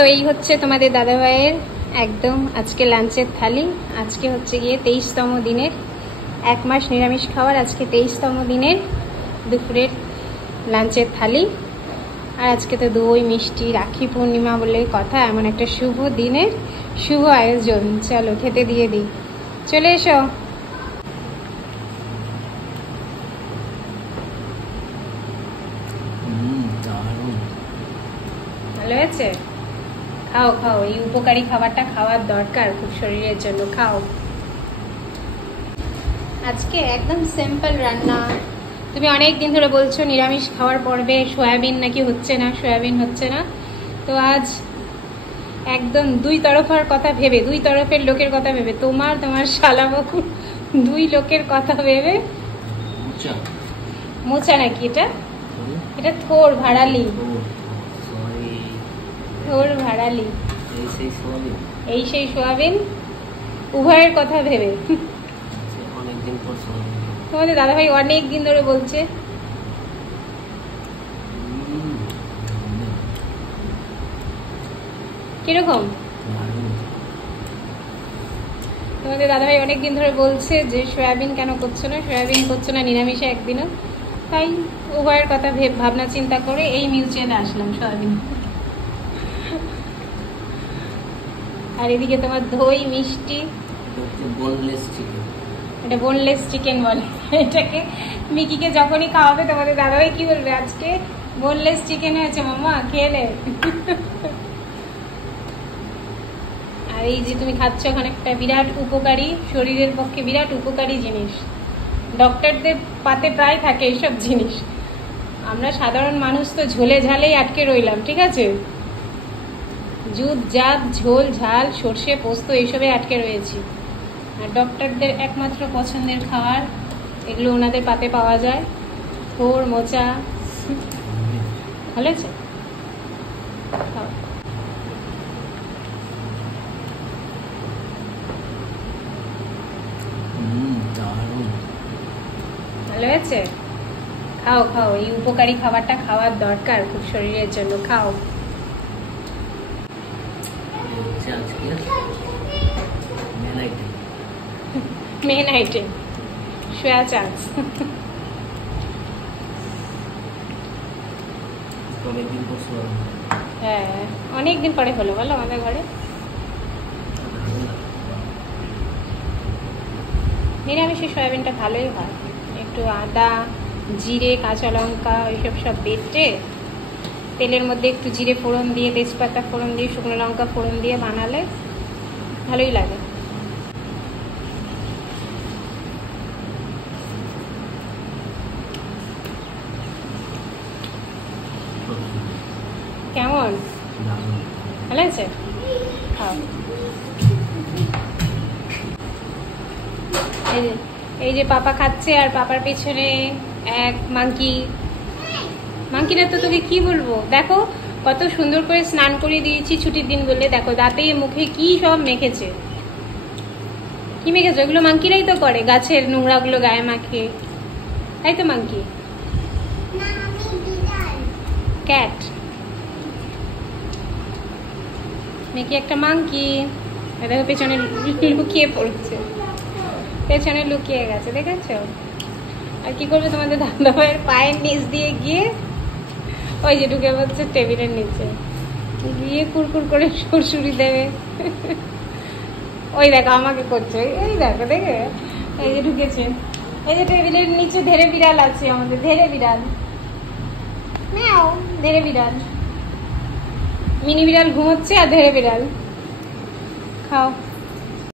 তো এই হচ্ছে তোমাদের দাদাভাইয়ের একদম আজকে লাঞ্চের থালি। আজকে হচ্ছে গিয়ে 23তম দিনের, 1 মাস নিরামিষ খাওয়ার আজকে 23তম দিনের দুপুরের লাঞ্চের থালি। আর আজকে তো দই মিষ্টি, রাখি পূর্ণিমা বলে কথা, এমন একটা শুভ দিনের শুভ আয়োজন। চলো খেতে দিয়ে দিই, চলে এসো। ভালো হয়েছে? খাও খাও, এই উপকারী খাবারটা খাওয়ার দরকার খুব শরীরের জন্য, খাও। আজকে একদম সিম্পল রান্না। তুমি অনেক দিন ধরে বলছো নিরামিষ খাওয়ার পর্বে সয়াবিন নাকি হচ্ছে না, সয়াবিন হচ্ছে না। তো আজ একদম দুই তরফার কথা ভেবে, দুই তরফের লোকের কথা ভেবে, তোমার শালাবাবু, দুই লোকের কথা ভেবে। মোচা নাকি এটা? এটা থোর ভাড়ালি, থোর ভাড়ালি, এই সেই সোয়াবিন, উভয়ের কথা ভেবে। তোমাদের দাদাভাই অনেক দিন ধরে বলছে। কিরকম? তোমাদের দাদাভাই অনেক দিন ধরে বলছে যে সয়াবিন কেন করছো না, সয়াবিন করছো না নিরামিষে একদিনও। তাই উভয়ের কথা ভাবনা চিন্তা করে এই মিউচুয়ালে আসলাম সয়াবিন। আর এদিকে তোমার দই মিষ্টি, এটা বোনলেস চিকেন বলে এটাকে। মিকিকে যখনই খাওয়াবে তোমাদের দাদাভাই কি বলবে, আজকে বোনলেস চিকেন হয়েছে মামা, খেয়ে নে। আর এই যে তুমি খাচ্ছ ওখানে একটা বিরাট উপকারী, শরীরের পক্ষে বিরাট উপকারী জিনিস। ডক্টরদের পাতে প্রায় থাকে এইসব জিনিস, আমরা সাধারণ মানুষ তো ঝোলে ঝালেই আটকে রইলাম, ঠিক আছে? জুত জাত ঝোল ঝাল সর্ষে পোস্ত এইসবে আটকে রয়েছি। আর ডক্টরদের একমাত্র পছন্দের খাবার এগুলো ওনাদের পাতে পাওয়া যায়। থোর মোচা, ভালো আছে? ভালো আছে? খাও খাও, এই উপকারী খাবারটা খাওয়ার দরকার খুব শরীরের জন্য, খাও। মেন আইটেম সোয়া চাঁচ। হ্যাঁ, অনেকদিন পরে হলো বলো আমাদের ঘরে নিরামিষের সয়াবিনটা। ভালোই হয়, একটু আদা জিরে কাঁচা লঙ্কা ওইসব সব বেটে তেলের মধ্যে একটু জিরে ফোড়ন দিয়ে, তেজপাতা ফোড়ন দিয়ে, শুকনো লঙ্কা ফোড়ন দিয়ে বানালে ভালোই লাগে। কেমন? ভালো আছে? খাও। এই যে পাপা খাচ্ছে, আর পাপার পেছনে এক মাংকি। মাংকি না তো তোকে কি বলবো, দেখো কত সুন্দর করে স্নান করিয়ে দিয়েছি ছুটির দিন বলে। দেখো দাঁতে মুখে কি সব মেখেছে। কি মেখেছে? ওগুলো মাংকিরাই তো করে, গাছের নোংরাগুলো গায়ে মাখে, তাই তো মাংকি? ক্যাট নাকি একটা মাংকি। দেখো পেছনে লুকিয়ে পড়ছে, পেছনে লুকিয়ে গেছে, দেখেছ? আর কি করবে তোমাদের দাদাভাইয়ের পায়ের নিচ দিয়ে গিয়ে ওই যে ঢুকে পড়ছে টেবিলের নিচে, গিয়ে কুরকুর করে সুরসুরি দেবে। ওই দেখো আমাকে করছে, এই দেখো, দেখে এই যে ঢুকেছে। এই যে টেবিলের নিচে ধেরে বিড়াল আছে আমাদের, ধেরে বিড়াল, ম্যাও, ধেরে বিড়াল, মিনি বিড়াল ঘুমোচ্ছে আর ধেরে বিড়াল। খাও।